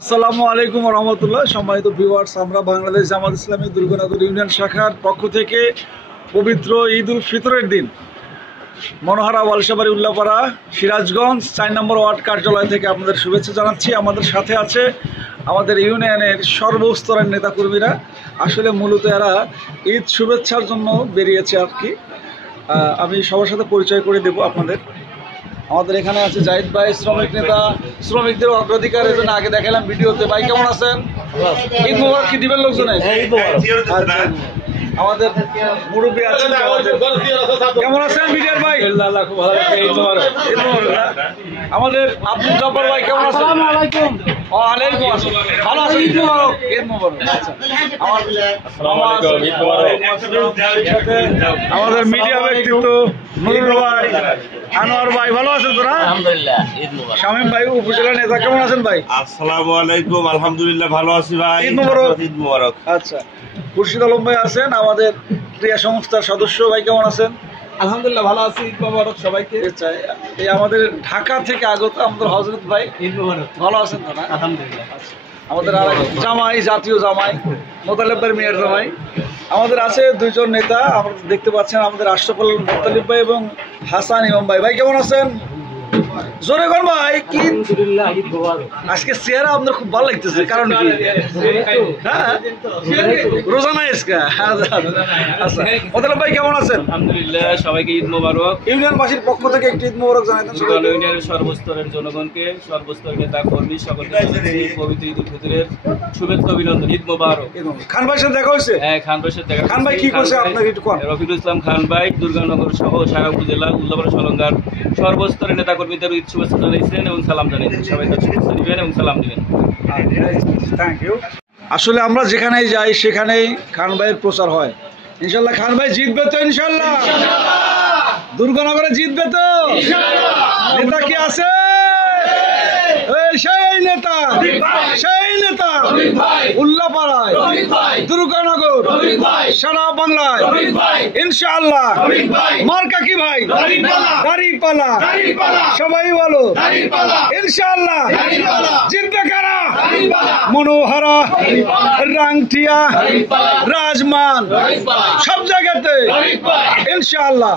আসসালামু আলাইকুম রহমতুল্লাহ। সম্মানিত ভিউয়ার্স, আমরা বাংলাদেশ জামাত ইসলামী দুর্গানগর ইউনিয়ন শাখার পক্ষ থেকে পবিত্র ঈদ উল ফিতরের দিন মনোহারা ওয়ালসাবাড়ি উল্লাপাড়া সিরাজগঞ্জ 4 নম্বর ওয়ার্ড কার্যালয় থেকে আপনাদের শুভেচ্ছা জানাচ্ছি। আমাদের সাথে আছে আমাদের ইউনিয়নের সর্বস্তরের নেতাকর্মীরা। আসলে মূলত এরা ঈদ শুভেচ্ছার জন্য বেরিয়েছে আর কি। আমি সবার সাথে পরিচয় করে দেব আপনাদের। আমাদের এখানে আছে জাহিদ ভাই, শ্রমিক নেতা, শ্রমিকদের অগ্রাধিকারের জন্য আগে দেখালাম ভিডিওতে। ভাই কেমন আছেন? ঈদ মোবারক কি দিবেন লোকজনে? আমাদের মুরব্বী আছেন, কেমন আছেন বিডিআর ভাই? আমাদের আব্দুল জব্বার ভাই কেমন আছেন? ওয়ালাইকুম আসসালাম, ভালো আছেন? ঈদ মোবারক। ঈদ মোবারক। আচ্ছা, আমাদের মিডিয়া ব্যক্তিত্ব নুরুল ভাই, আনোয়ার ভাই ভালো আছেন তোরা? আলহামদুলিল্লাহ। ঈদ মোবারক। শামীম ভাই উপজেলা নেতা কেমন আছেন ভাই? আসসালামু আলাইকুম, আলহামদুলিল্লাহ ভালো আছি ভাই। ঈদ মোবারক। ঈদ মোবারক। আচ্ছা, খুরশিদ আলম ভাই আছেন, আমাদের ক্রিয়া সংস্থার সদস্য। ভাই কেমন আছেন? আলহামদুলিল্লাহ ভালো আছি। ঈদ মোবারক সবাইকে। আচ্ছা, এই আমাদের ঢাকা থেকে আগত আমাদের হযরত ভাই, ঈদ মোবারক। ভালো আছেন তো না? আলহামদুলিল্লাহ। আচ্ছা, আমাদের আর জামাই, জাতীয় জামাই মোতালেব ভাই, মিয়ার জামাই। আমাদের আছে দুইজন নেতা, আমরা দেখতে পাচ্ছেন আমাদের আশরাফ আল মোতালেব ভাই এবং হাসান ইমাম ভাই। ভাই কেমন আছেন? জোরে কোন ভাই? কি আলহামদুলিল্লাহ। ঈদ মোবারক। আজকে চেহারা আপনার খুব ভালো লাগতেছে, কারণ কি? হ্যাঁ, রোজা নাই আজকে। আচ্ছা, মোতালেব ভাই কেমন আছেন? আলহামদুলিল্লাহ, সবাইকে ঈদ মোবারক। ইউনিয়নবাসীর পক্ষ থেকে একটি ঈদ মোবারক জানাতেন সুগাল ইউনিয়নের সর্বস্তরের জনগণকে, সর্বস্তরের নেতা কর্মী সকলকে জানাচ্ছি পবিত্র ঈদ উল ফিতরের শুভেচ্ছা, অভিনন্দন। ঈদ মোবারক। খান ভাইয়ের সাথে দেখা হয়েছে? হ্যাঁ, খান ভাইয়ের সাথে দেখা খান ভাই কি করছে আপনাকে একটু কোন? রফিকুল ইসলাম খান ভাই দুর্গানগর সহ সারা উপজেলা উল্লাপাড়া সলঙ্গার সর্বস্তরের নেতা কর্মীদের ঈদ শুভেচ্ছা জানিয়েছেন এবং সালাম জানিয়েছেন। সবাই তার শুভেচ্ছা দিবেন এবং সালাম দিবেন। Thank you. আসলে আমরা যেখানেই যাই সেখানেই খান ভাইয়ের প্রচার হয়। ইনশাল্লাহ খান ভাই জিতবে তো? ইনশাল্লাহ দুর্গানগরে জিতবে তো? নেতা কি আছে? সেই নেতা, সেই নেতা উল্লাপাড়ায়, দুর্গানগর, সারা বাংলায় ইনশাআল্লাহ। মার্কা কি ভাই? দাড়িপাল্লা। সবাই বলো ইনশাআল্লাহ। জিতবে কারা? মনোহারা, রাংটিয়া, রাজমান, সব জায়গাতে ইনশাআল্লাহ।